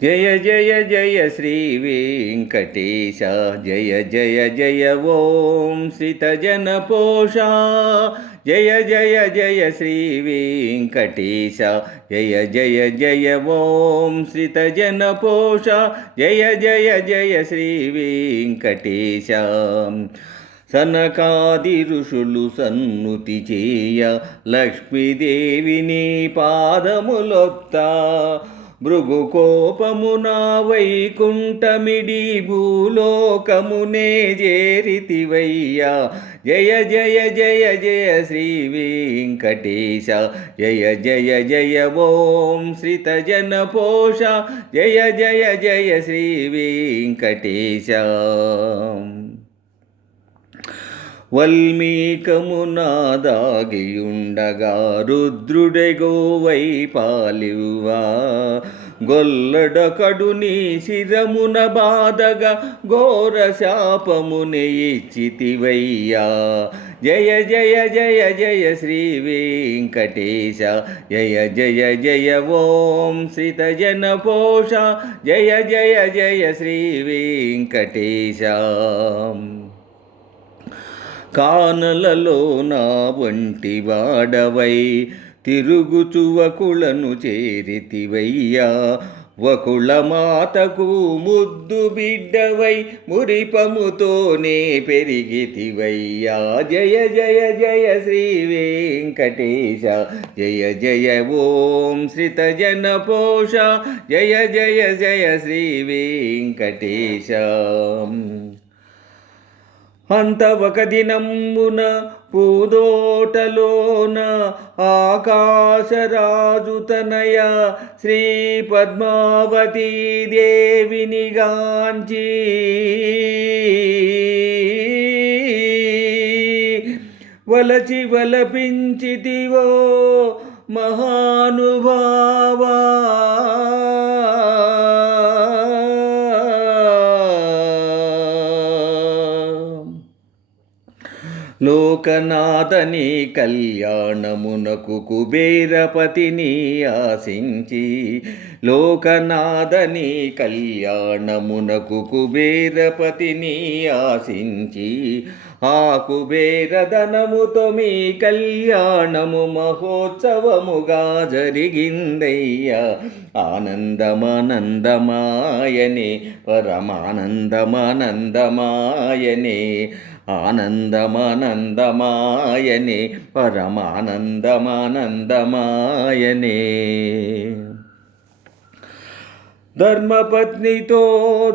జయ జయ జయ శ్రీ వెంకటేశ జయ జయ జయ ఓం శ్రితజన పోష జయ జయ జయ శ్రీ వెంకటేశ జయ జయ జయ ఓం శ్రితజన పోష జయ జయ జయ శ్రీ వెంకటేశ సనకాది ఋషులు సన్నుతి చేయ లక్ష్మీదేవిని పాదములొత్తా భృగుకోపమున వైకుంఠమిడి భూలోకమునే చేరితివయ్యా జయ జయ జయ జయ శ్రీ వెంకటేశ జయ జయ జయ ఓం శ్రితజన పోష జయ జయ జయ శ్రీ వెంకటేశ వల్మీకమునాదాగియుండగా రుద్రుడెగోవై పాలివ్వా గొల్లడకడుని శిరమున బాధగా ఘోర శాపముని ఇచ్చితివయ్యా జయ జయ జయ జయ శ్రీ వెంకటేశ జయ జయ జయ ఓం శ్రితజన పోష జయ జయ జయ శ్రీ వెంకటేశ కానలలో నా వంటి వాడవై తిరుగుచు వకులను చేరితివయ్యా వకుల మాతకు ముద్దు బిడ్డవై మురిపముతోనే పెరిగితివయ్యా జయ జయ జయ శ్రీ వెంకటేశ జయ జయ ఓం శ్రితజన పోష జయ జయ జయ శ్రీ వెంకటేశ అంత ఒక దినమున పూదోటలోన ఆకాశరాజు తనయ శ్రీ పద్మావతీ దేవిని గాంచి వలచి వలపించితివో మహానుభావా లోకనాథని కళ్యాణమునకు కుబేరపతిని ఆశించి లోకనాథని కళ్యాణమునకు కుబేరపతిని ఆశించి ఆ కుబేరధనముతో మీ కళ్యాణము మహోత్సవముగా జరిగిందయ్యా ఆనందమానందమాయనే పరమానందమానందమాయనే ఆనందమానందమాయనే పరమానందమానందమాయనే ధర్మపత్నితో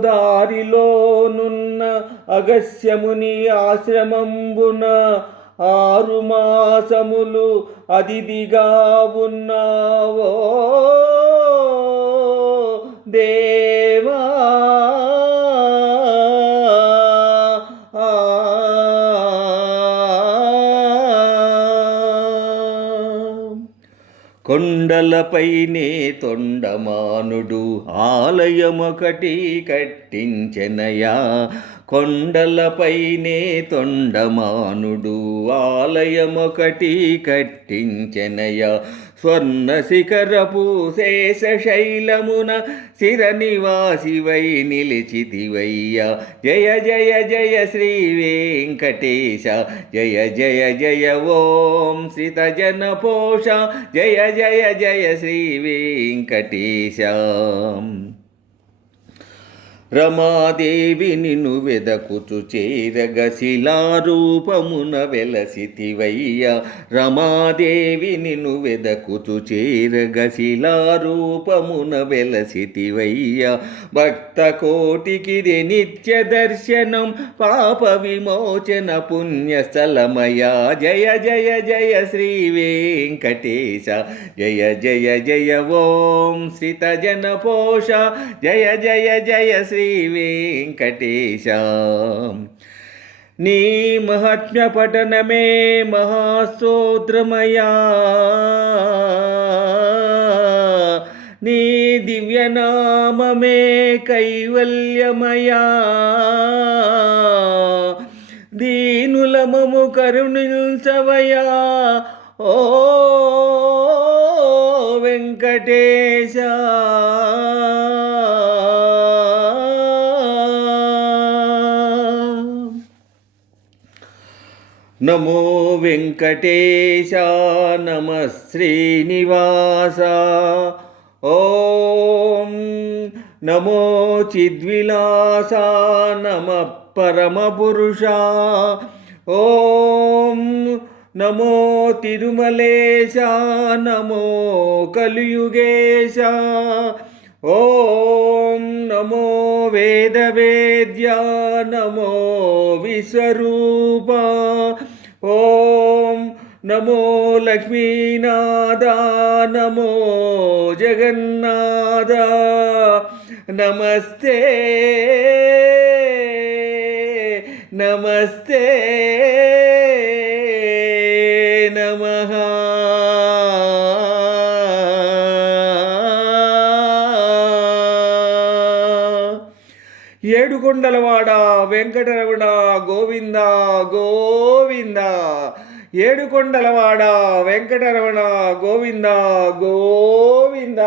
దారిలోనున్న అగస్యముని ఆశ్రమంబున 6 మాసములు అతిథిగా ఉన్నావో దేవా కొండలపైనే తొండమానుడు ఆలయమొకటి కట్టించెనయా కొండలపైనే తొండమానుడు ఆలయమొకటి కట్టించెనయా స్వర్ణ శిఖరపు శేషశైలమున శిరనివాసివై నిలిచితివయ్యా జయ జయ జయ శ్రీ వెంకటేశ జయ జయ జయ ఓం శ్రితజన పోష జయ జయ జయ శ్రీ వెంకటేశ రమాదేవి నిన్ను వెదకుచు చేరగ శిలారూపమున వెలసితివయ్యా రమాదేవి నిన్ను వెదకుచు చేరగ శిలారూపమున వెలసితివయ్యా భక్త కోటికి నిత్య దర్శనం పాప విమోచన పుణ్యస్థలమయా జయ జయ జయ శ్రీ వెంకటేశ జయ జయ జయ ఓం శ్రితజన పోష జయ జయ జయ శ్రీ వెంకటేశ నీ మహాత్మ్య పఠనమే మహాస్తోత్రమయా నీ దివ్యనామమే కైవల్యమయా దీనులమము కరుణించవయా ఓ వెంకటేశ నమో వెంకటేశ నమ శ్రీనివాస ఓం నమో చిద్విలాస నమ పరమపురుష ఓం నమో తిరుమలేశ నమో కలియుగేశ ఓం నమో వేదవేద్య నమో విశ్వరూప ఓం నమో లక్ష్మీనాథ నమో జగన్నాథ నమస్తే నమస్తే నమః. ఏడుకొండలవాడ వెంకటరమణ గోవింద గోవింద. ఏడుకొండలవాడ వెంకటరమణ గోవింద గోవింద.